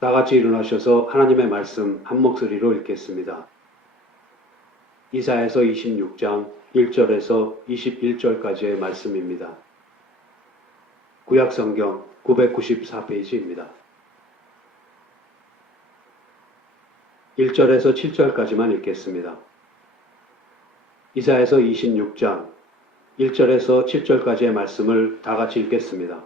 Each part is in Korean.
다 같이 일어나셔서 하나님의 말씀 한 목소리로 읽겠습니다. 이사야서 26장 1절에서 21절까지의 말씀입니다. 구약성경 994페이지입니다. 1절에서 7절까지만 읽겠습니다. 이사야서 26장 1절에서 7절까지의 말씀을 다 같이 읽겠습니다.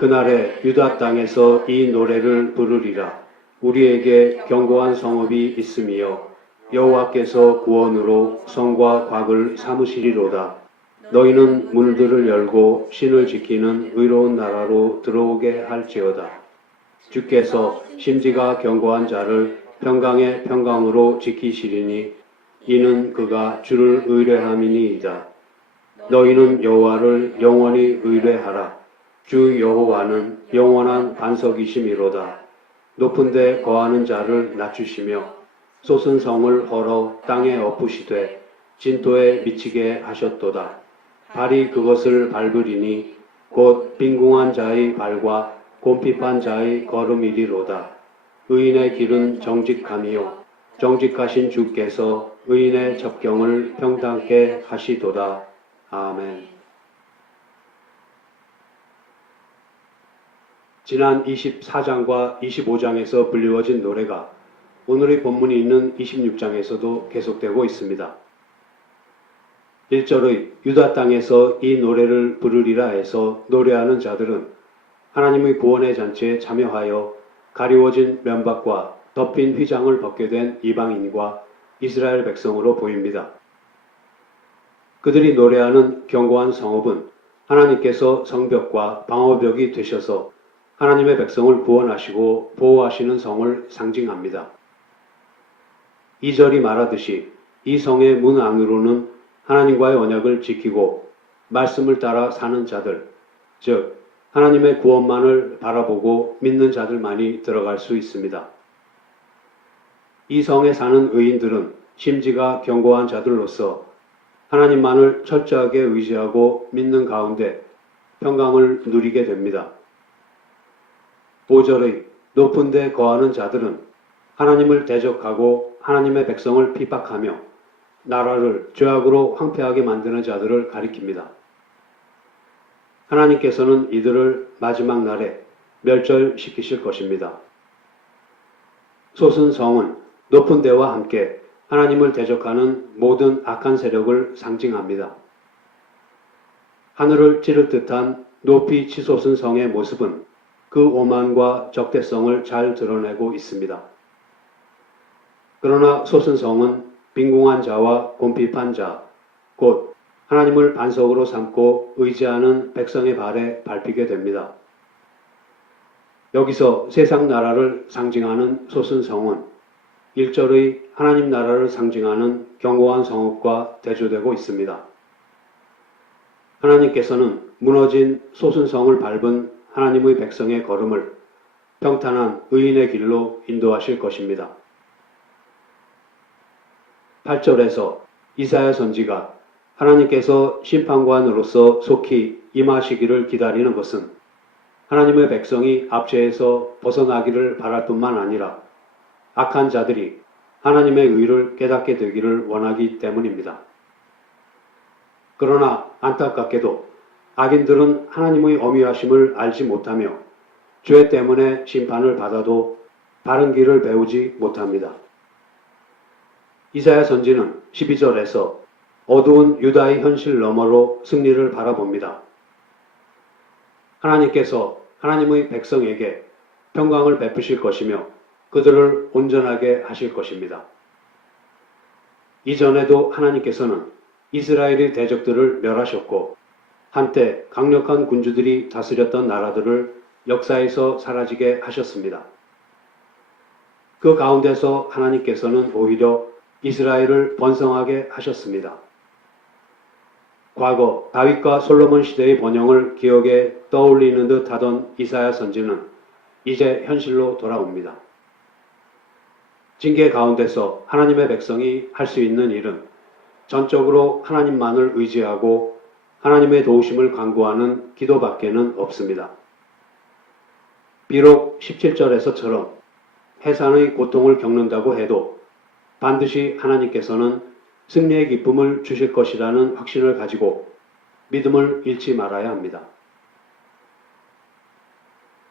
그날에 유다 땅에서 이 노래를 부르리라. 우리에게 견고한 성읍이 있음이여 여호와께서 구원으로 성과 곽을 삼으시리로다. 너희는 문들을 열고 신을 지키는 의로운 나라로 들어오게 할지어다. 주께서 심지가 견고한 자를 평강의 평강으로 지키시리니 이는 그가 주를 의뢰함이니이다. 너희는 여호와를 영원히 의뢰하라. 주 여호와는 영원한 반석이심이로다. 높은 데 거하는 자를 낮추시며 솟은 성을 헐어 땅에 엎으시되 진토에 미치게 하셨도다. 발이 그것을 밟으리니 곧 빈궁한 자의 발과 곰핍한 자의 걸음이리로다. 의인의 길은 정직함이요 정직하신 주께서 의인의 접경을 평탄케 하시도다. 아멘. 지난 24장과 25장에서 불리워진 노래가 오늘의 본문이 있는 26장에서도 계속되고 있습니다. 1절의 유다 땅에서 이 노래를 부르리라 해서 노래하는 자들은 하나님의 구원의 잔치에 참여하여 가리워진 면박과 덮인 휘장을 벗게 된 이방인과 이스라엘 백성으로 보입니다. 그들이 노래하는 견고한 성읍은 하나님께서 성벽과 방어벽이 되셔서 하나님의 백성을 구원하시고 보호하시는 성을 상징합니다. 2절이 말하듯이 이 성의 문 안으로는 하나님과의 언약을 지키고 말씀을 따라 사는 자들, 즉 하나님의 구원만을 바라보고 믿는 자들만이 들어갈 수 있습니다. 이 성에 사는 의인들은 심지가 견고한 자들로서 하나님만을 철저하게 의지하고 믿는 가운데 평강을 누리게 됩니다. 5절의 높은 데 거하는 자들은 하나님을 대적하고 하나님의 백성을 핍박하며 나라를 죄악으로 황폐하게 만드는 자들을 가리킵니다. 하나님께서는 이들을 마지막 날에 멸절시키실 것입니다. 솟은 성은 높은 데와 함께 하나님을 대적하는 모든 악한 세력을 상징합니다. 하늘을 찌를 듯한 높이 치솟은 성의 모습은 그 오만과 적대성을 잘 드러내고 있습니다. 그러나 솟은 성은 빈궁한 자와 곰핍한 자, 곧 하나님을 반석으로 삼고 의지하는 백성의 발에 밟히게 됩니다. 여기서 세상 나라를 상징하는 솟은 성은 1절의 하나님 나라를 상징하는 견고한 성읍과 대조되고 있습니다. 하나님께서는 무너진 솟은 성을 밟은 하나님의 백성의 걸음을 평탄한 의인의 길로 인도하실 것입니다. 8절에서 이사야 선지가 하나님께서 심판관으로서 속히 임하시기를 기다리는 것은 하나님의 백성이 압제에서 벗어나기를 바랄 뿐만 아니라 악한 자들이 하나님의 의를 깨닫게 되기를 원하기 때문입니다. 그러나 안타깝게도 악인들은 하나님의 엄위하심을 알지 못하며 죄 때문에 심판을 받아도 바른 길을 배우지 못합니다. 이사야 선지는 12절에서 어두운 유다의 현실 너머로 승리를 바라봅니다. 하나님께서 하나님의 백성에게 평강을 베푸실 것이며 그들을 온전하게 하실 것입니다. 이전에도 하나님께서는 이스라엘의 대적들을 멸하셨고 한때 강력한 군주들이 다스렸던 나라들을 역사에서 사라지게 하셨습니다. 그 가운데서 하나님께서는 오히려 이스라엘을 번성하게 하셨습니다. 과거 다윗과 솔로몬 시대의 번영을 기억에 떠올리는 듯 하던 이사야 선지는 이제 현실로 돌아옵니다. 징계 가운데서 하나님의 백성이 할 수 있는 일은 전적으로 하나님만을 의지하고 하나님의 도우심을 간구하는 기도밖에는 없습니다. 비록 17절에서처럼 해산의 고통을 겪는다고 해도 반드시 하나님께서는 승리의 기쁨을 주실 것이라는 확신을 가지고 믿음을 잃지 말아야 합니다.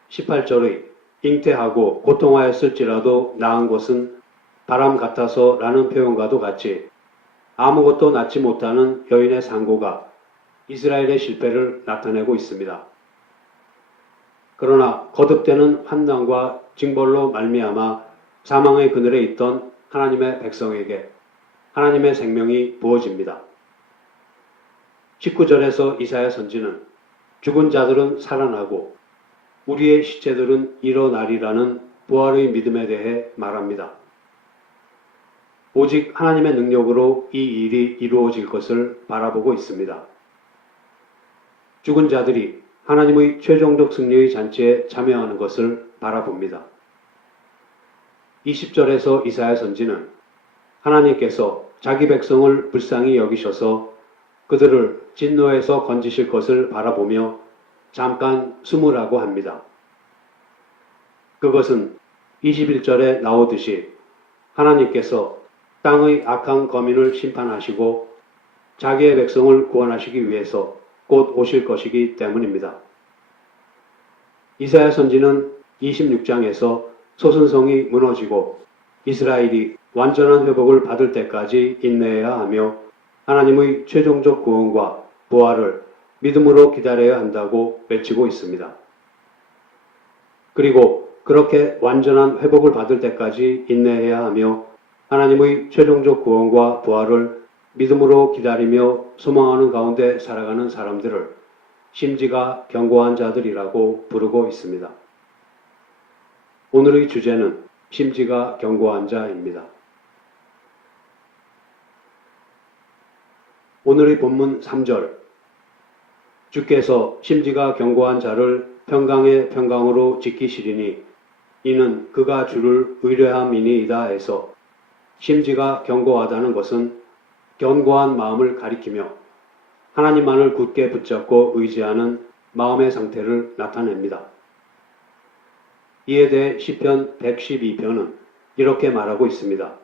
18절의 잉태하고 고통하였을지라도 낳은 것은 바람 같아서 라는 표현과도 같이 아무것도 낳지 못하는 여인의 상고가 이스라엘의 실패를 나타내고 있습니다. 그러나 거듭되는 환난과 징벌로 말미암아 사망의 그늘에 있던 하나님의 백성에게 하나님의 생명이 부어집니다. 19절에서 이사야 선지는 죽은 자들은 살아나고 우리의 시체들은 일어나리라는 부활의 믿음에 대해 말합니다. 오직 하나님의 능력으로 이 일이 이루어질 것을 바라보고 있습니다. 죽은 자들이 하나님의 최종적 승리의 잔치에 참여하는 것을 바라봅니다. 20절에서 이사야 선지는 하나님께서 자기 백성을 불쌍히 여기셔서 그들을 진노에서 건지실 것을 바라보며 잠깐 숨으라고 합니다. 그것은 21절에 나오듯이 하나님께서 땅의 악한 거민을 심판하시고 자기의 백성을 구원하시기 위해서 곧 오실 것이기 때문입니다. 이사야 선지는 26장에서 소순성이 무너지고 이스라엘이 완전한 회복을 받을 때까지 인내해야 하며 하나님의 최종적 구원과 부활을 믿음으로 기다려야 한다고 외치고 있습니다. 그리고 그렇게 완전한 회복을 받을 때까지 인내해야 하며 하나님의 최종적 구원과 부활을 믿음으로 기다리며 소망하는 가운데 살아가는 사람들을 심지가 견고한 자들이라고 부르고 있습니다. 오늘의 주제는 심지가 견고한 자입니다. 오늘의 본문 3절 주께서 심지가 견고한 자를 평강의 평강으로 지키시리니 이는 그가 주를 의뢰함이니이다 해서 심지가 견고하다는 것은 견고한 마음을 가리키며 하나님만을 굳게 붙잡고 의지하는 마음의 상태를 나타냅니다. 이에 대해 시편 112편은 이렇게 말하고 있습니다.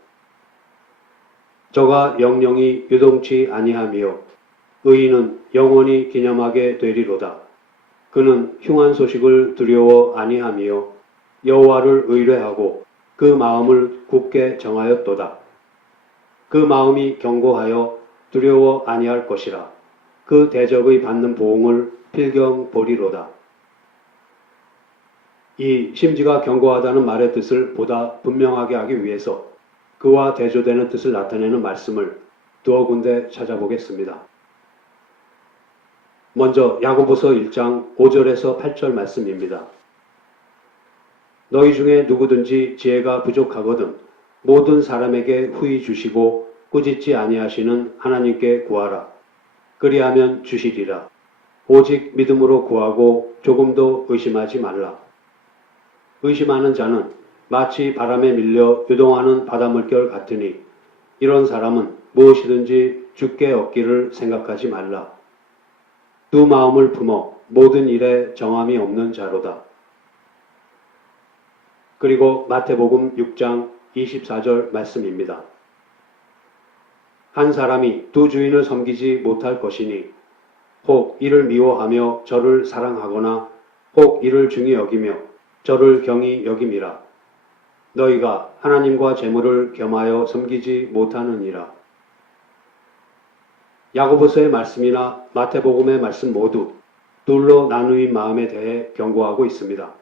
저가 영영이 유동치 아니하며 의인은 영원히 기념하게 되리로다. 그는 흉한 소식을 두려워 아니하며 여호와를 의뢰하고 그 마음을 굳게 정하였도다. 그 마음이 견고하여 두려워 아니할 것이라. 그 대적의 받는 보응을 필경 보리로다. 이 심지가 견고하다는 말의 뜻을 보다 분명하게 하기 위해서 그와 대조되는 뜻을 나타내는 말씀을 두어 군데 찾아보겠습니다. 먼저 야고보서 1장 5절에서 8절 말씀입니다. 너희 중에 누구든지 지혜가 부족하거든 모든 사람에게 후히 주시고 꾸짖지 아니하시는 하나님께 구하라. 그리하면 주시리라. 오직 믿음으로 구하고 조금도 의심하지 말라. 의심하는 자는 마치 바람에 밀려 요동하는 바닷물결 같으니 이런 사람은 무엇이든지 주께 얻기를 생각하지 말라. 두 마음을 품어 모든 일에 정함이 없는 자로다. 그리고 마태복음 6장 24절 말씀입니다. 한 사람이 두 주인을 섬기지 못할 것이니 혹 이를 미워하며 저를 사랑하거나 혹 이를 중히 여기며 저를 경히 여김이라. 너희가 하나님과 재물을 겸하여 섬기지 못하느니라. 야고보서의 말씀이나 마태복음의 말씀 모두 둘로 나누인 마음에 대해 경고하고 있습니다.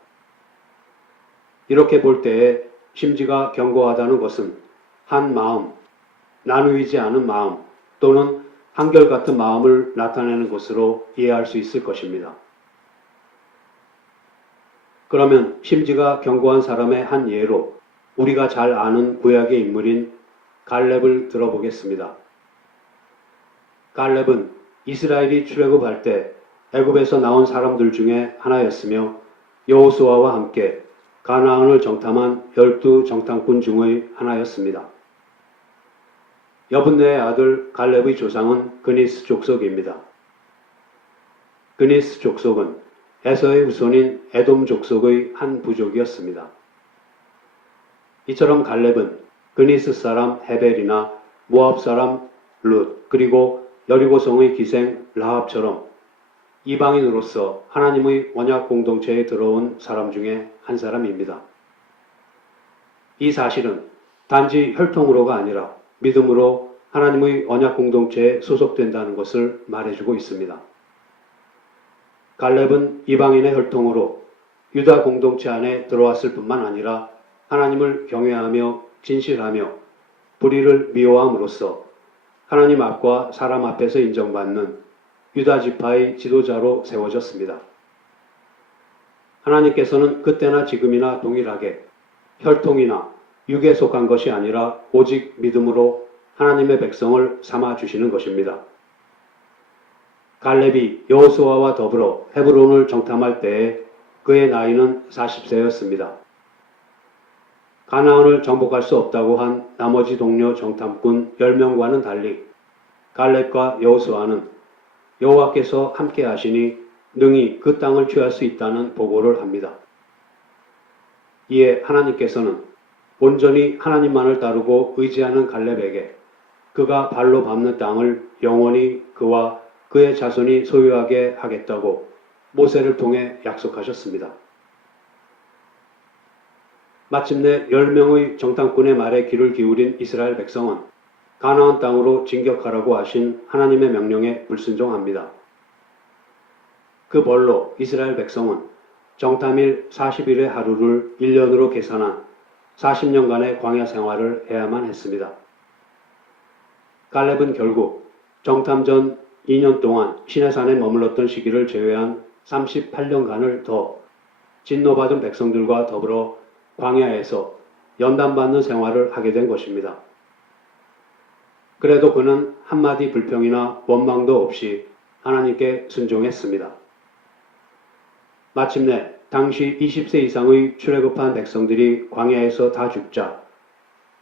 이렇게 볼 때에 심지가 견고하다는 것은 한 마음, 나누이지 않은 마음 또는 한결같은 마음을 나타내는 것으로 이해할 수 있을 것입니다. 그러면 심지가 견고한 사람의 한 예로 우리가 잘 아는 구약의 인물인 갈렙을 들어보겠습니다. 갈렙은 이스라엘이 출애굽할 때 애굽에서 나온 사람들 중에 하나였으며 여호수아와 함께 가나안을 정탐한 12 정탐꾼 중의 하나였습니다. 여분네의 아들 갈렙의 조상은 그니스 족속입니다. 그니스 족속은 에서의 후손인 에돔 족속의 한 부족이었습니다. 이처럼 갈렙은 그니스 사람 헤벨이나 모압 사람 룻 그리고 여리고성의 기생 라합처럼 이방인으로서 하나님의 언약 공동체에 들어온 사람 중에 한 사람입니다. 이 사실은 단지 혈통으로가 아니라 믿음으로 하나님의 언약 공동체에 소속된다는 것을 말해주고 있습니다. 갈렙은 이방인의 혈통으로 유다 공동체 안에 들어왔을 뿐만 아니라 하나님을 경외하며 진실하며 불의를 미워함으로써 하나님 앞과 사람 앞에서 인정받는 유다 지파의 지도자로 세워졌습니다. 하나님께서는 그때나 지금이나 동일하게 혈통이나 육에 속한 것이 아니라 오직 믿음으로 하나님의 백성을 삼아 주시는 것입니다. 갈렙이 여호수아와 더불어 헤브론을 정탐할 때에 그의 나이는 40세였습니다. 가나안을 정복할 수 없다고 한 나머지 동료 정탐꾼 10명과는 달리 갈렙과 여호수아는 여호와께서 함께 하시니 능히 그 땅을 취할 수 있다는 보고를 합니다. 이에 하나님께서는 온전히 하나님만을 따르고 의지하는 갈렙에게 그가 발로 밟는 땅을 영원히 그와 그의 자손이 소유하게 하겠다고 모세를 통해 약속하셨습니다. 마침내 10명의 정탐꾼의 말에 귀를 기울인 이스라엘 백성은 가나안 땅으로 진격하라고 하신 하나님의 명령에 불순종합니다. 그 벌로 이스라엘 백성은 정탐일 40일의 하루를 1년으로 계산한 40년간의 광야 생활을 해야만 했습니다. 갈렙은 결국 정탐 전 2년 동안 시내산에 머물렀던 시기를 제외한 38년간을 더 진노받은 백성들과 더불어 광야에서 연단받는 생활을 하게 된 것입니다. 그래도 그는 한마디 불평이나 원망도 없이 하나님께 순종했습니다. 마침내 당시 20세 이상의 출애굽한 백성들이 광야에서 다 죽자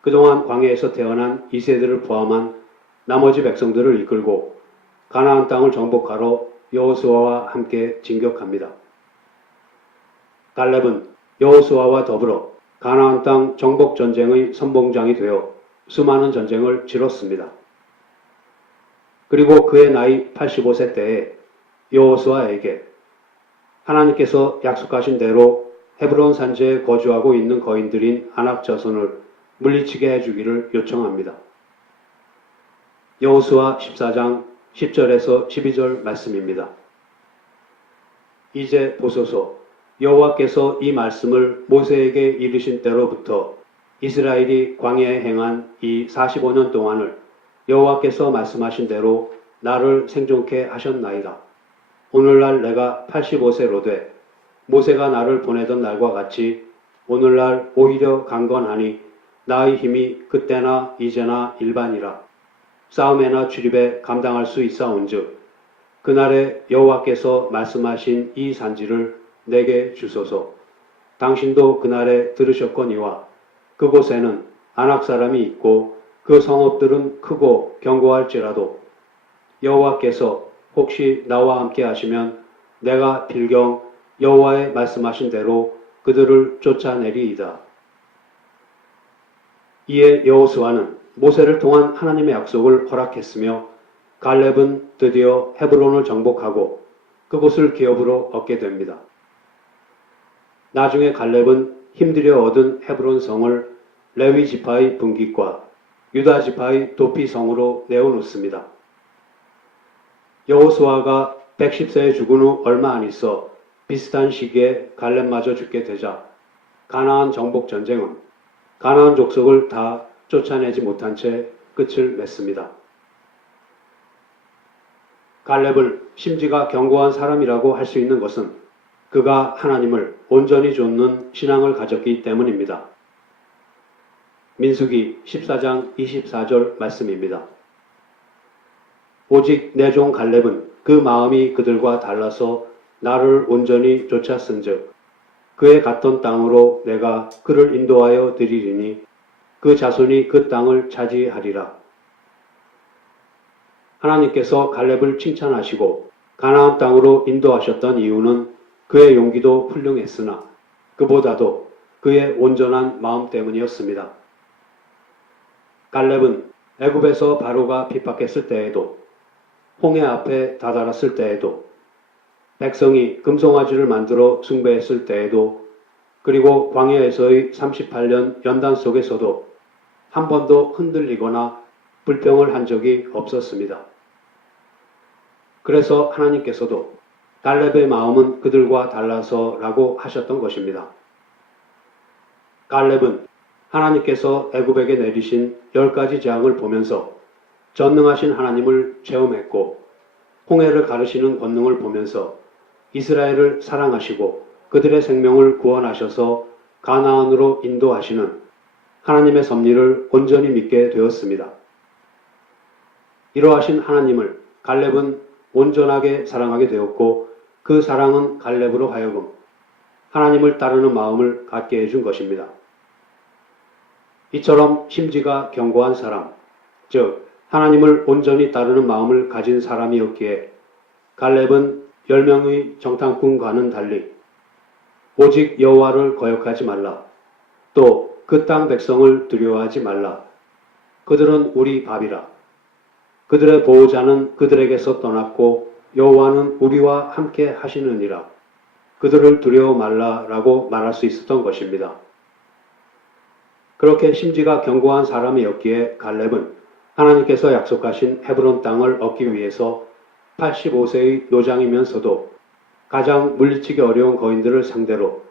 그동안 광야에서 태어난 2세들을 포함한 나머지 백성들을 이끌고 가나안 땅을 정복하러 여호수아와 함께 진격합니다. 갈렙은 여호수아와 더불어 가나안 땅 정복 전쟁의 선봉장이 되어 수많은 전쟁을 치렀습니다. 그리고 그의 나이 85세 때에 여호수아에게 하나님께서 약속하신 대로 헤브론 산지에 거주하고 있는 거인들인 아낙 자손을 물리치게 해주기를 요청합니다. 여호수아 14장 10절에서 12절 말씀입니다. 이제 보소서 여호와께서 이 말씀을 모세에게 이르신 때로부터 이스라엘이 광야에 행한 이 45년 동안을 여호와께서 말씀하신 대로 나를 생존케 하셨나이다. 오늘날 내가 85세로 돼 모세가 나를 보내던 날과 같이 오늘날 오히려 강건하니 나의 힘이 그때나 이제나 일반이라. 싸움에나 출입에 감당할 수 있사온즉 그날에 여호와께서 말씀하신 이 산지를 내게 주소서. 당신도 그날에 들으셨거니와 그곳에는 아낙 사람이 있고 그 성읍들은 크고 견고할지라도 여호와께서 혹시 나와 함께 하시면 내가 필경 여호와의 말씀하신 대로 그들을 쫓아내리이다. 이에 여호수아는 모세를 통한 하나님의 약속을 허락했으며 갈렙은 드디어 헤브론을 정복하고 그곳을 기업으로 얻게 됩니다. 나중에 갈렙은 힘들여 얻은 헤브론 성을 레위 지파의 분깃과 유다 지파의 도피 성으로 내어놓습니다. 여호수아가 110세에 죽은 후 얼마 안 있어 비슷한 시기에 갈렙마저 죽게 되자 가나안 정복 전쟁은 가나안 족속을 다 쫓아내지 못한 채 끝을 맺습니다. 갈렙을 심지가 견고한 사람이라고 할 수 있는 것은 그가 하나님을 온전히 좇는 신앙을 가졌기 때문입니다. 민수기 14장 24절 말씀입니다. 오직 내 종 갈렙은 그 마음이 그들과 달라서 나를 온전히 쫓았은즉 그의 갔던 땅으로 내가 그를 인도하여 드리리니 그 자손이 그 땅을 차지하리라. 하나님께서 갈렙을 칭찬하시고 가나안 땅으로 인도하셨던 이유는 그의 용기도 훌륭했으나 그보다도 그의 온전한 마음 때문이었습니다. 갈렙은 애굽에서 바로가 핍박했을 때에도, 홍해 앞에 다다랐을 때에도, 백성이 금송아지를 만들어 숭배했을 때에도, 그리고 광야에서의 38년 연단 속에서도 한 번도 흔들리거나 불평을 한 적이 없었습니다. 그래서 하나님께서도 갈렙의 마음은 그들과 달라서라고 하셨던 것입니다. 갈렙은 하나님께서 애굽에게 내리신 10가지 재앙을 보면서 전능하신 하나님을 체험했고, 홍해를 가르시는 권능을 보면서 이스라엘을 사랑하시고 그들의 생명을 구원하셔서 가나안으로 인도하시는 하나님의 섭리를 온전히 믿게 되었습니다. 이러하신 하나님을 갈렙은 온전하게 사랑하게 되었고, 그 사랑은 갈렙으로 하여금 하나님을 따르는 마음을 갖게 해준 것입니다. 이처럼 심지가 견고한 사람, 즉 하나님을 온전히 따르는 마음을 가진 사람이었기에 갈렙은 10명의 정탐꾼과는 달리 오직 여호와를 거역하지 말라, 또 그 땅 백성을 두려워하지 말라, 그들은 우리 밥이라, 그들의 보호자는 그들에게서 떠났고 여호와는 우리와 함께 하시느니라, 그들을 두려워 말라라고 말할 수 있었던 것입니다. 그렇게 심지가 견고한 사람이었기에 갈렙은 하나님께서 약속하신 헤브론 땅을 얻기 위해서 85세의 노장이면서도 가장 물리치기 어려운 거인들을 상대로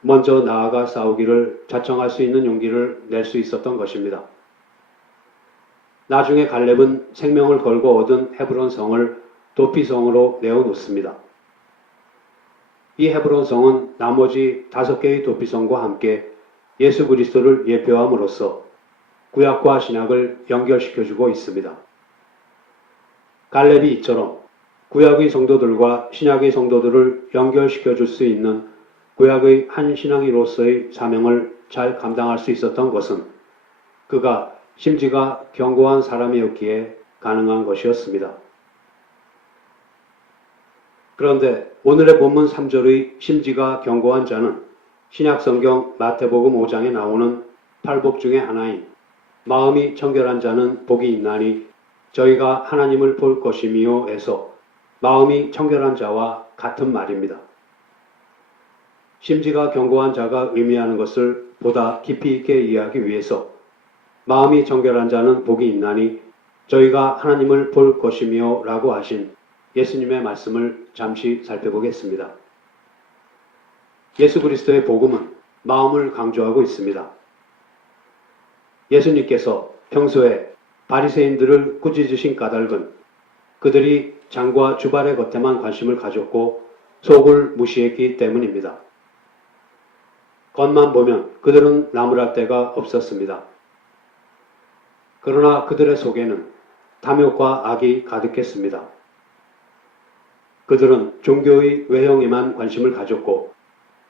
먼저 나아가 싸우기를 자청할 수 있는 용기를 낼 수 있었던 것입니다. 나중에 갈렙은 생명을 걸고 얻은 헤브론 성을 도피성으로 내어놓습니다. 이 헤브론 성은 나머지 5개의 도피성과 함께 예수 그리스도를 예표함으로써 구약과 신약을 연결시켜주고 있습니다. 갈렙이 이처럼 구약의 성도들과 신약의 성도들을 연결시켜줄 수 있는 구약의 한 신앙이로서의 사명을 잘 감당할 수 있었던 것은 그가 심지가 견고한 사람이었기에 가능한 것이었습니다. 그런데 오늘의 본문 3절의 심지가 견고한 자는 신약성경 마태복음 5장에 나오는 8복 중에 하나인 마음이 청결한 자는 복이 있나니 저희가 하나님을 볼 것이미요에서 마음이 청결한 자와 같은 말입니다. 심지가 견고한 자가 의미하는 것을 보다 깊이 있게 이해하기 위해서 마음이 청결한 자는 복이 있나니 저희가 하나님을 볼 것이며 라고 하신 예수님의 말씀을 잠시 살펴보겠습니다. 예수 그리스도의 복음은 마음을 강조하고 있습니다. 예수님께서 평소에 바리새인들을 꾸짖으신 까닭은 그들이 장과 주발의 겉에만 관심을 가졌고 속을 무시했기 때문입니다. 겉만 보면 그들은 나무랄 데가 없었습니다. 그러나 그들의 속에는 탐욕과 악이 가득했습니다. 그들은 종교의 외형에만 관심을 가졌고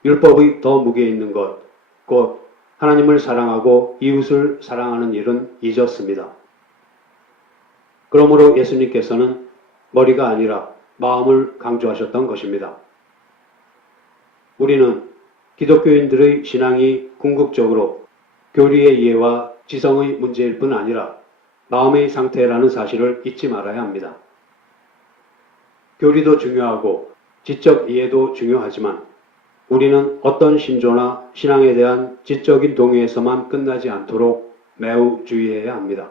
율법의 더 무게 있는 것, 곧 하나님을 사랑하고 이웃을 사랑하는 일은 잊었습니다. 그러므로 예수님께서는 머리가 아니라 마음을 강조하셨던 것입니다. 우리는 기독교인들의 신앙이 궁극적으로 교리의 이해와 지성의 문제일 뿐 아니라 마음의 상태라는 사실을 잊지 말아야 합니다. 교리도 중요하고 지적 이해도 중요하지만 우리는 어떤 신조나 신앙에 대한 지적인 동의에서만 끝나지 않도록 매우 주의해야 합니다.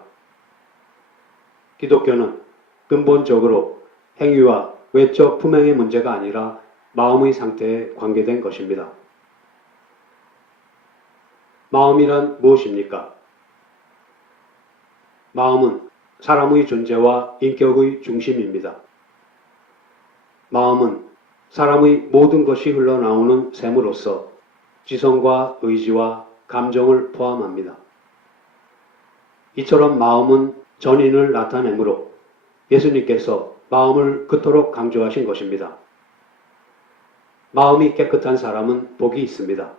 기독교는 근본적으로 행위와 외적 품행의 문제가 아니라 마음의 상태에 관계된 것입니다. 마음이란 무엇입니까? 마음은 사람의 존재와 인격의 중심입니다. 마음은 사람의 모든 것이 흘러나오는 샘으로서 지성과 의지와 감정을 포함합니다. 이처럼 마음은 전인을 나타내므로 예수님께서 마음을 그토록 강조하신 것입니다. 마음이 깨끗한 사람은 복이 있습니다.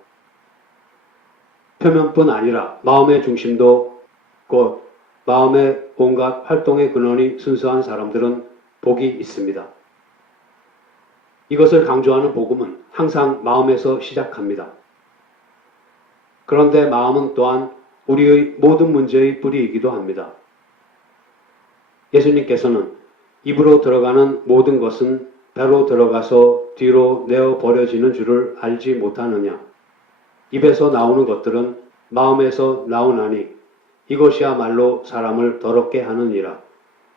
표면뿐 아니라 마음의 중심도 곧 마음의 온갖 활동의 근원이 순수한 사람들은 복이 있습니다. 이것을 강조하는 복음은 항상 마음에서 시작합니다. 그런데 마음은 또한 우리의 모든 문제의 뿌리이기도 합니다. 예수님께서는 입으로 들어가는 모든 것은 배로 들어가서 뒤로 내어 버려지는 줄을 알지 못하느냐. 입에서 나오는 것들은 마음에서 나오나니 이것이야말로 사람을 더럽게 하느니라.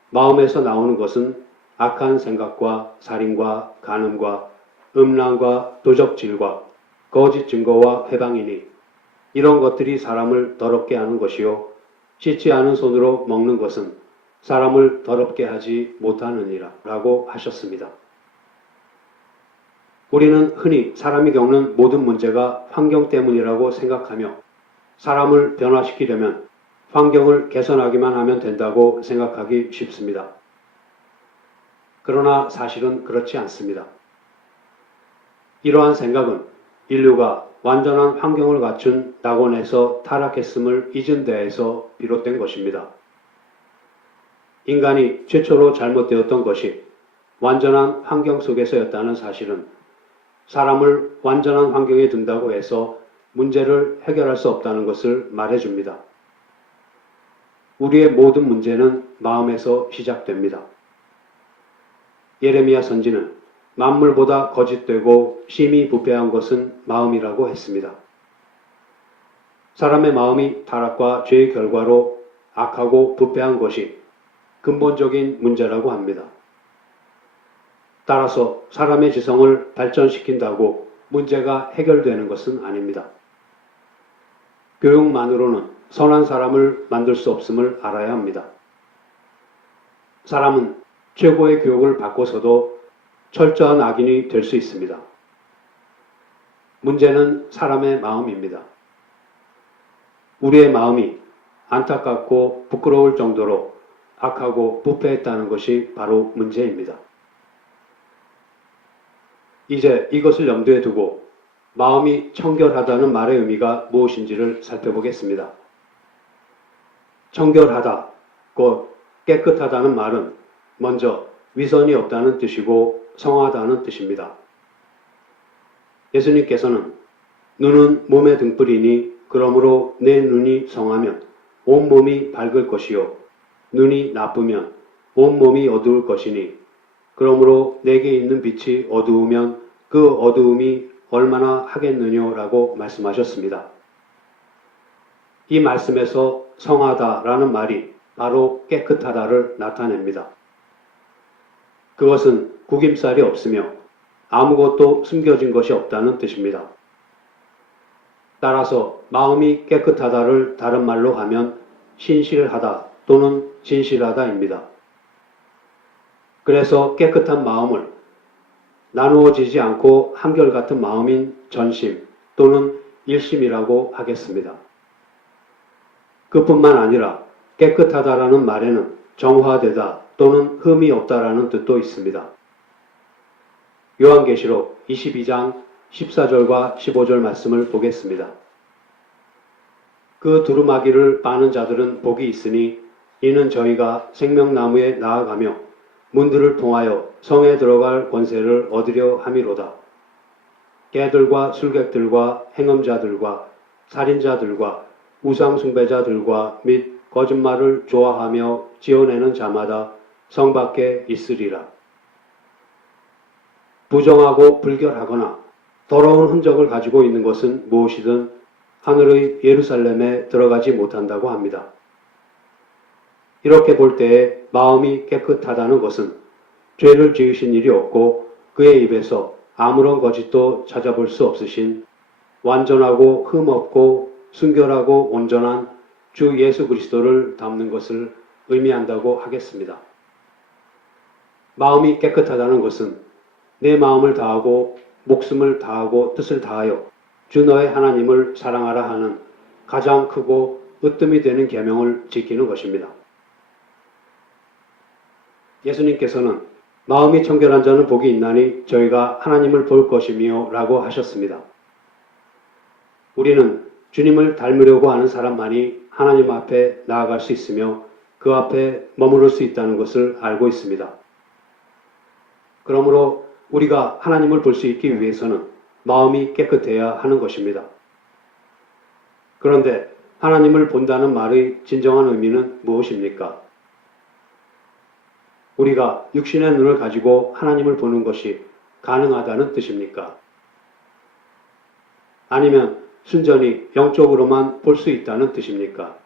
마음에서 나오는 것은 악한 생각과 살인과 간음과 음란과 도적질과 거짓 증거와 회방이니 이런 것들이 사람을 더럽게 하는 것이요 씻지 않은 손으로 먹는 것은 사람을 더럽게 하지 못하느니라 라고 하셨습니다. 우리는 흔히 사람이 겪는 모든 문제가 환경 때문이라고 생각하며 사람을 변화시키려면 환경을 개선하기만 하면 된다고 생각하기 쉽습니다. 그러나 사실은 그렇지 않습니다. 이러한 생각은 인류가 완전한 환경을 갖춘 낙원에서 타락했음을 잊은 데에서 비롯된 것입니다. 인간이 최초로 잘못되었던 것이 완전한 환경 속에서였다는 사실은 사람을 완전한 환경에 둔다고 해서 문제를 해결할 수 없다는 것을 말해줍니다. 우리의 모든 문제는 마음에서 시작됩니다. 예레미야 선지는 만물보다 거짓되고 심히 부패한 것은 마음이라고 했습니다. 사람의 마음이 타락과 죄의 결과로 악하고 부패한 것이 근본적인 문제라고 합니다. 따라서 사람의 지성을 발전시킨다고 문제가 해결되는 것은 아닙니다. 교육만으로는 선한 사람을 만들 수 없음을 알아야 합니다. 사람은 최고의 교육을 받고서도 철저한 악인이 될 수 있습니다. 문제는 사람의 마음입니다. 우리의 마음이 안타깝고 부끄러울 정도로 악하고 부패했다는 것이 바로 문제입니다. 이제 이것을 염두에 두고 마음이 청결하다는 말의 의미가 무엇인지를 살펴보겠습니다. 청결하다, 곧 깨끗하다는 말은 먼저 위선이 없다는 뜻이고 성하다는 뜻입니다. 예수님께서는 눈은 몸의 등불이니 그러므로 내 눈이 성하면 온몸이 밝을 것이요 눈이 나쁘면 온몸이 어두울 것이니 그러므로 내게 있는 빛이 어두우면 그 어두움이 얼마나 하겠느냐라고 말씀하셨습니다. 이 말씀에서 성하다라는 말이 바로 깨끗하다를 나타냅니다. 그것은 구김살이 없으며 아무것도 숨겨진 것이 없다는 뜻입니다. 따라서 마음이 깨끗하다를 다른 말로 하면 신실하다 또는 진실하다입니다. 그래서 깨끗한 마음을 나누어지지 않고 한결같은 마음인 전심 또는 일심이라고 하겠습니다. 그뿐만 아니라 깨끗하다라는 말에는 정화되다 또는 흠이 없다라는 뜻도 있습니다. 요한계시록 22장 14절과 15절 말씀을 보겠습니다. 그 두루마기를 빠는 자들은 복이 있으니 이는 저희가 생명나무에 나아가며 문들을 통하여 성에 들어갈 권세를 얻으려 함이로다. 개들과 술객들과 행음자들과 살인자들과 우상숭배자들과 및 거짓말을 좋아하며 지어내는 자마다 성 밖에 있으리라. 부정하고 불결하거나 더러운 흔적을 가지고 있는 것은 무엇이든 하늘의 예루살렘에 들어가지 못한다고 합니다. 이렇게 볼 때에 마음이 깨끗하다는 것은 죄를 지으신 일이 없고 그의 입에서 아무런 거짓도 찾아볼 수 없으신 완전하고 흠없고 순결하고 온전한 주 예수 그리스도를 담는 것을 의미한다고 하겠습니다. 마음이 깨끗하다는 것은 내 마음을 다하고 목숨을 다하고 뜻을 다하여 주 너의 하나님을 사랑하라 하는 가장 크고 으뜸이 되는 계명을 지키는 것입니다. 예수님께서는 마음이 청결한 자는 복이 있나니 저희가 하나님을 볼 것이며 라고 하셨습니다. 우리는 주님을 닮으려고 하는 사람만이 하나님 앞에 나아갈 수 있으며 그 앞에 머무를 수 있다는 것을 알고 있습니다. 그러므로 우리가 하나님을 볼 수 있기 위해서는 마음이 깨끗해야 하는 것입니다. 그런데 하나님을 본다는 말의 진정한 의미는 무엇입니까? 우리가 육신의 눈을 가지고 하나님을 보는 것이 가능하다는 뜻입니까? 아니면 순전히 영적으로만 볼 수 있다는 뜻입니까?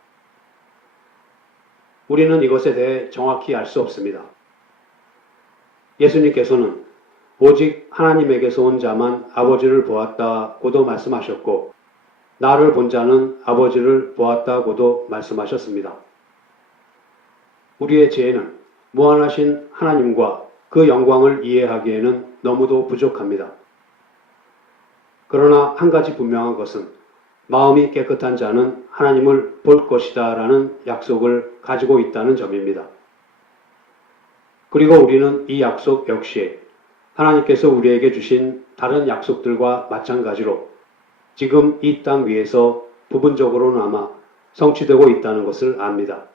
우리는 이것에 대해 정확히 알 수 없습니다. 예수님께서는 오직 하나님에게서 온 자만 아버지를 보았다고도 말씀하셨고, 나를 본 자는 아버지를 보았다고도 말씀하셨습니다. 우리의 지혜는 무한하신 하나님과 그 영광을 이해하기에는 너무도 부족합니다. 그러나 한 가지 분명한 것은 마음이 깨끗한 자는 하나님을 볼 것이다 라는 약속을 가지고 있다는 점입니다. 그리고 우리는 이 약속 역시 하나님께서 우리에게 주신 다른 약속들과 마찬가지로 지금 이 땅 위에서 부분적으로나마 성취되고 있다는 것을 압니다.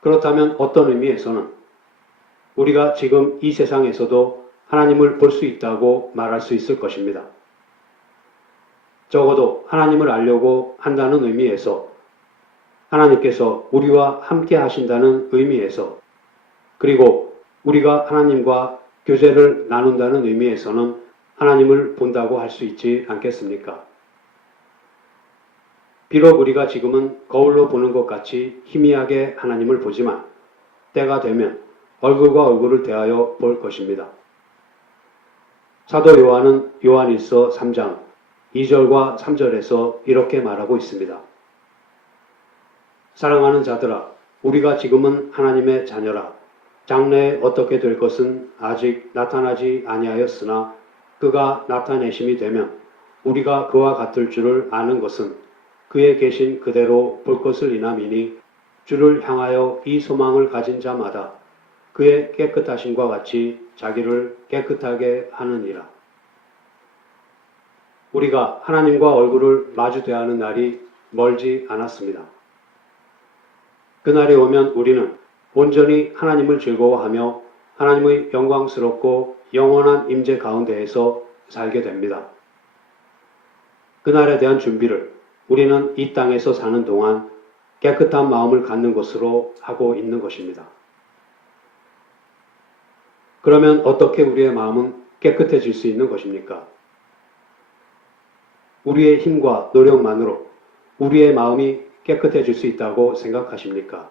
그렇다면 어떤 의미에서는 우리가 지금 이 세상에서도 하나님을 볼 수 있다고 말할 수 있을 것입니다. 적어도 하나님을 알려고 한다는 의미에서, 하나님께서 우리와 함께 하신다는 의미에서, 그리고 우리가 하나님과 교제를 나눈다는 의미에서는 하나님을 본다고 할 수 있지 않겠습니까? 비록 우리가 지금은 거울로 보는 것 같이 희미하게 하나님을 보지만 때가 되면 얼굴과 얼굴을 대하여 볼 것입니다. 사도 요한은 요한일서 3장 2절과 3절에서 이렇게 말하고 있습니다. 사랑하는 자들아, 우리가 지금은 하나님의 자녀라. 장래에 어떻게 될 것은 아직 나타나지 아니하였으나 그가 나타내심이 되면 우리가 그와 같을 줄을 아는 것은 그의 계신 그대로 볼 것을 인함이니, 주를 향하여 이 소망을 가진 자마다 그의 깨끗하심과 같이 자기를 깨끗하게 하느니라. 우리가 하나님과 얼굴을 마주 대하는 날이 멀지 않았습니다. 그날이 오면 우리는 온전히 하나님을 즐거워하며 하나님의 영광스럽고 영원한 임재 가운데에서 살게 됩니다. 그날에 대한 준비를 우리는 이 땅에서 사는 동안 깨끗한 마음을 갖는 것으로 하고 있는 것입니다. 그러면 어떻게 우리의 마음은 깨끗해질 수 있는 것입니까? 우리의 힘과 노력만으로 우리의 마음이 깨끗해질 수 있다고 생각하십니까?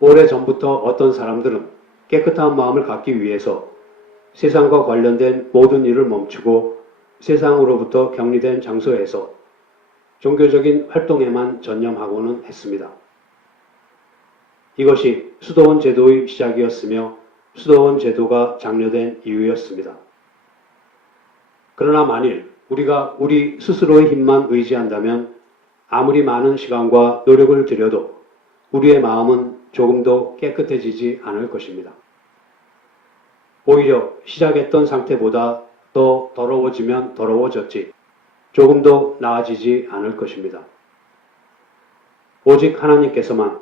오래전부터 어떤 사람들은 깨끗한 마음을 갖기 위해서 세상과 관련된 모든 일을 멈추고 세상으로부터 격리된 장소에서 종교적인 활동에만 전념하고는 했습니다. 이것이 수도원 제도의 시작이었으며 수도원 제도가 장려된 이유였습니다. 그러나 만일 우리가 우리 스스로의 힘만 의지한다면 아무리 많은 시간과 노력을 들여도 우리의 마음은 조금도 깨끗해지지 않을 것입니다. 오히려 시작했던 상태보다 더 더러워지면 더러워졌지 조금도 나아지지 않을 것입니다. 오직 하나님께서만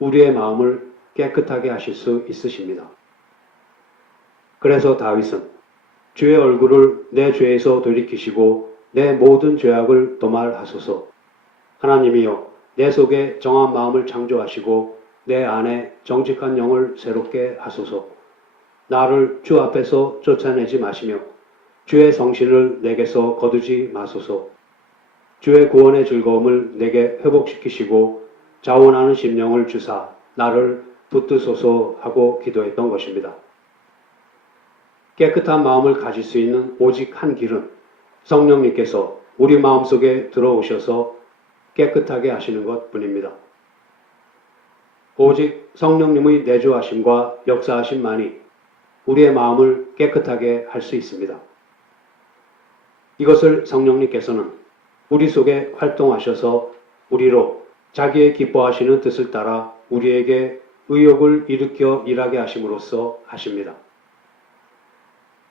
우리의 마음을 깨끗하게 하실 수 있으십니다. 그래서 다윗은 주의 얼굴을 내 죄에서 돌이키시고 내 모든 죄악을 도말하소서. 하나님이여, 내 속에 정한 마음을 창조하시고 내 안에 정직한 영을 새롭게 하소서. 나를 주 앞에서 쫓아내지 마시며 주의 성신을 내게서 거두지 마소서. 주의 구원의 즐거움을 내게 회복시키시고 자원하는 심령을 주사 나를 붙드소서 하고 기도했던 것입니다. 깨끗한 마음을 가질 수 있는 오직 한 길은 성령님께서 우리 마음속에 들어오셔서 깨끗하게 하시는 것 뿐입니다. 오직 성령님의 내주하심과 역사하심만이 우리의 마음을 깨끗하게 할 수 있습니다. 이것을 성령님께서는 우리 속에 활동하셔서 우리로 자기의 기뻐하시는 뜻을 따라 우리에게 의욕을 일으켜 일하게 하심으로써 하십니다.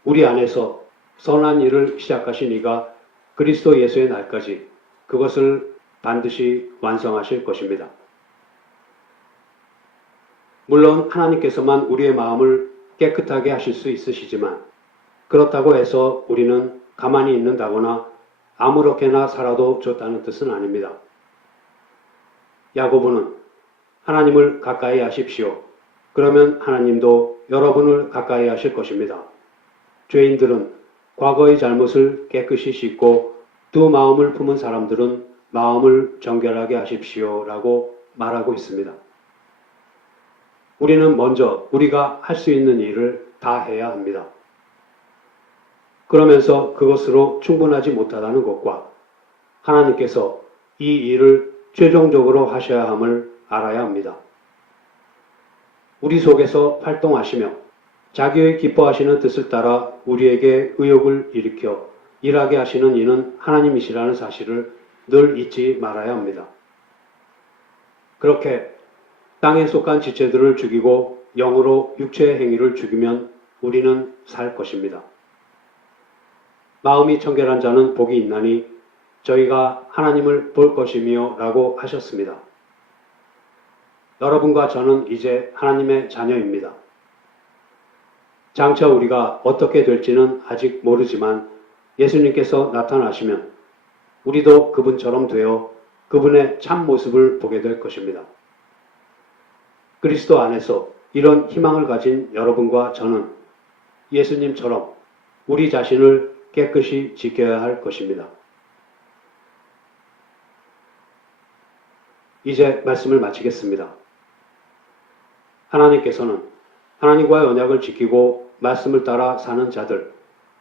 우리 안에서 선한 일을 시작하신 이가 그리스도 예수의 날까지 그것을 반드시 완성하실 것입니다. 물론 하나님께서만 우리의 마음을 깨끗하게 하실 수 있으시지만 그렇다고 해서 우리는 가만히 있는다거나 아무렇게나 살아도 좋다는 뜻은 아닙니다. 야고보는 하나님을 가까이 하십시오. 그러면 하나님도 여러분을 가까이 하실 것입니다. 죄인들은 과거의 잘못을 깨끗이 씻고 두 마음을 품은 사람들은 마음을 정결하게 하십시오 라고 말하고 있습니다. 우리는 먼저 우리가 할 수 있는 일을 다 해야 합니다. 그러면서 그것으로 충분하지 못하다는 것과 하나님께서 이 일을 최종적으로 하셔야 함을 알아야 합니다. 우리 속에서 활동하시며 자기의 기뻐하시는 뜻을 따라 우리에게 의욕을 일으켜 일하게 하시는 이는 하나님이시라는 사실을 늘 잊지 말아야 합니다. 그렇게 땅에 속한 지체들을 죽이고 영으로 육체의 행위를 죽이면 우리는 살 것입니다. 마음이 청결한 자는 복이 있나니 저희가 하나님을 볼 것이며 라고 하셨습니다. 여러분과 저는 이제 하나님의 자녀입니다. 장차 우리가 어떻게 될지는 아직 모르지만 예수님께서 나타나시면 우리도 그분처럼 되어 그분의 참 모습을 보게 될 것입니다. 그리스도 안에서 이런 희망을 가진 여러분과 저는 예수님처럼 우리 자신을 깨끗이 지켜야 할 것입니다. 이제 말씀을 마치겠습니다. 하나님께서는 하나님과의 언약을 지키고 말씀을 따라 사는 자들,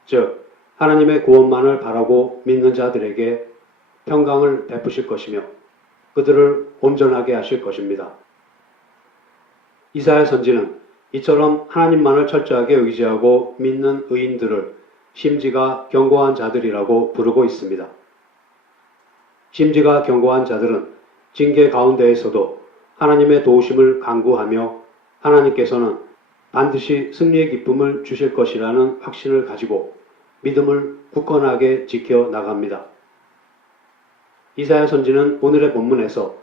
즉 하나님의 구원만을 바라고 믿는 자들에게 평강을 베푸실 것이며 그들을 온전하게 하실 것입니다. 이사야 선지는 이처럼 하나님만을 철저하게 의지하고 믿는 의인들을 심지가 견고한 자들이라고 부르고 있습니다. 심지가 견고한 자들은 징계 가운데에서도 하나님의 도우심을 간구하며 하나님께서는 반드시 승리의 기쁨을 주실 것이라는 확신을 가지고 믿음을 굳건하게 지켜 나갑니다. 이사야 선지는 오늘의 본문에서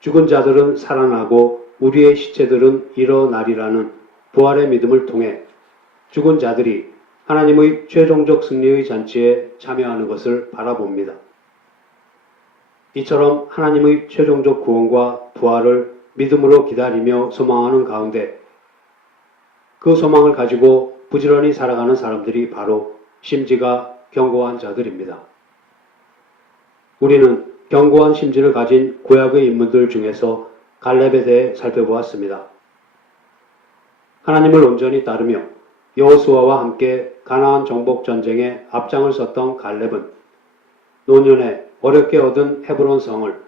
죽은 자들은 살아나고 우리의 시체들은 일어나리라는 부활의 믿음을 통해 죽은 자들이 하나님의 최종적 승리의 잔치에 참여하는 것을 바라봅니다. 이처럼 하나님의 최종적 구원과 부활을 믿음으로 기다리며 소망하는 가운데 그 소망을 가지고 부지런히 살아가는 사람들이 바로 심지가 견고한 자들입니다. 우리는 견고한 심지를 가진 구약의 인물들 중에서 갈렙에 대해 살펴보았습니다. 하나님을 온전히 따르며 여호수아와 함께 가나안 정복 전쟁에 앞장을 섰던 갈렙은 노년에 어렵게 얻은 헤브론 성을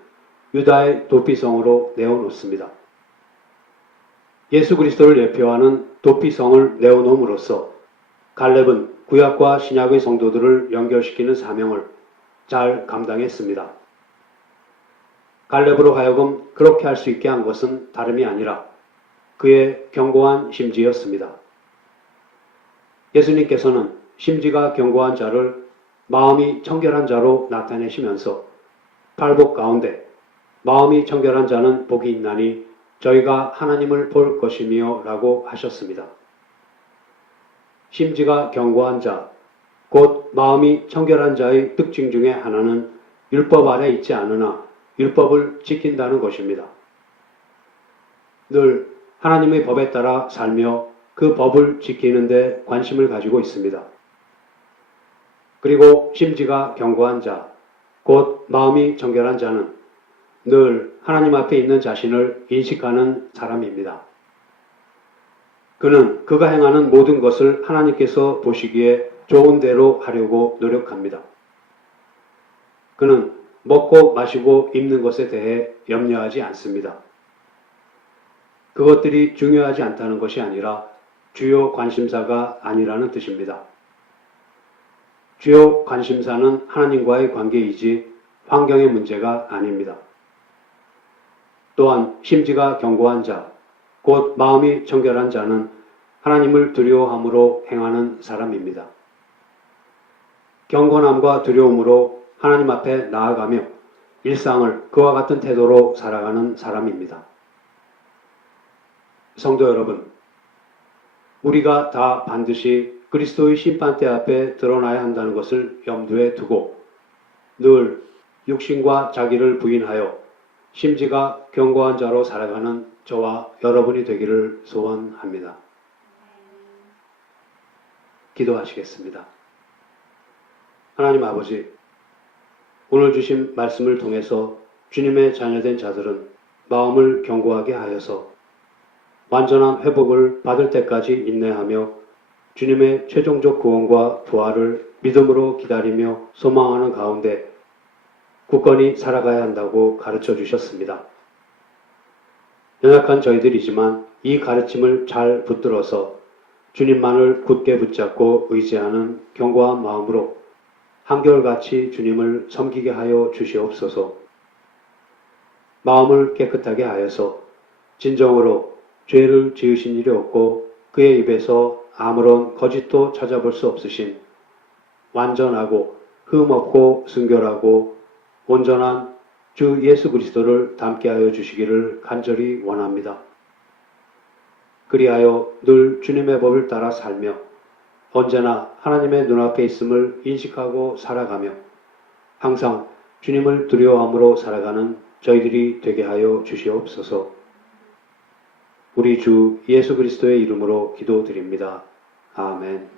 유다의 도피성으로 내어놓습니다. 예수 그리스도를 예표하는 도피성을 내어놓음으로써 갈렙은 구약과 신약의 성도들을 연결시키는 사명을 잘 감당했습니다. 갈렙으로 하여금 그렇게 할 수 있게 한 것은 다름이 아니라 그의 견고한 심지였습니다. 예수님께서는 심지가 견고한 자를 마음이 청결한 자로 나타내시면서 팔복 가운데 마음이 청결한 자는 복이 있나니 저희가 하나님을 볼 것이며 라고 하셨습니다. 심지가 견고한 자, 곧 마음이 청결한 자의 특징 중에 하나는 율법 아래 있지 않으나 율법을 지킨다는 것입니다. 늘 하나님의 법에 따라 살며 그 법을 지키는 데 관심을 가지고 있습니다. 그리고 심지가 견고한 자, 곧 마음이 정결한 자는 늘 하나님 앞에 있는 자신을 인식하는 사람입니다. 그는 그가 행하는 모든 것을 하나님께서 보시기에 좋은 대로 하려고 노력합니다. 그는 먹고 마시고 입는 것에 대해 염려하지 않습니다. 그것들이 중요하지 않다는 것이 아니라 주요 관심사가 아니라는 뜻입니다. 주요 관심사는 하나님과의 관계이지 환경의 문제가 아닙니다. 또한 심지가 견고한 자, 곧 마음이 정결한 자는 하나님을 두려워함으로 행하는 사람입니다. 경건함과 두려움으로 하나님 앞에 나아가며 일상을 그와 같은 태도로 살아가는 사람입니다. 성도 여러분, 우리가 다 반드시 그리스도의 심판대 앞에 드러나야 한다는 것을 염두에 두고 늘 육신과 자기를 부인하여 심지가 견고한 자로 살아가는 저와 여러분이 되기를 소원합니다. 기도하시겠습니다. 하나님 아버지, 오늘 주신 말씀을 통해서 주님의 자녀된 자들은 마음을 견고하게 하여서 완전한 회복을 받을 때까지 인내하며 주님의 최종적 구원과 부활을 믿음으로 기다리며 소망하는 가운데 굳건히 살아가야 한다고 가르쳐 주셨습니다. 연약한 저희들이지만 이 가르침을 잘 붙들어서 주님만을 굳게 붙잡고 의지하는 견고한 마음으로 한결같이 주님을 섬기게 하여 주시옵소서. 마음을 깨끗하게 하여서 진정으로 죄를 지으신 일이 없고 그의 입에서 아무런 거짓도 찾아볼 수 없으신 완전하고 흠없고 순결하고 온전한 주 예수 그리스도를 닮게 하여 주시기를 간절히 원합니다. 그리하여 늘 주님의 법을 따라 살며 언제나 하나님의 눈앞에 있음을 인식하고 살아가며 항상 주님을 두려워함으로 살아가는 저희들이 되게 하여 주시옵소서. 우리 주 예수 그리스도의 이름으로 기도드립니다. 아멘.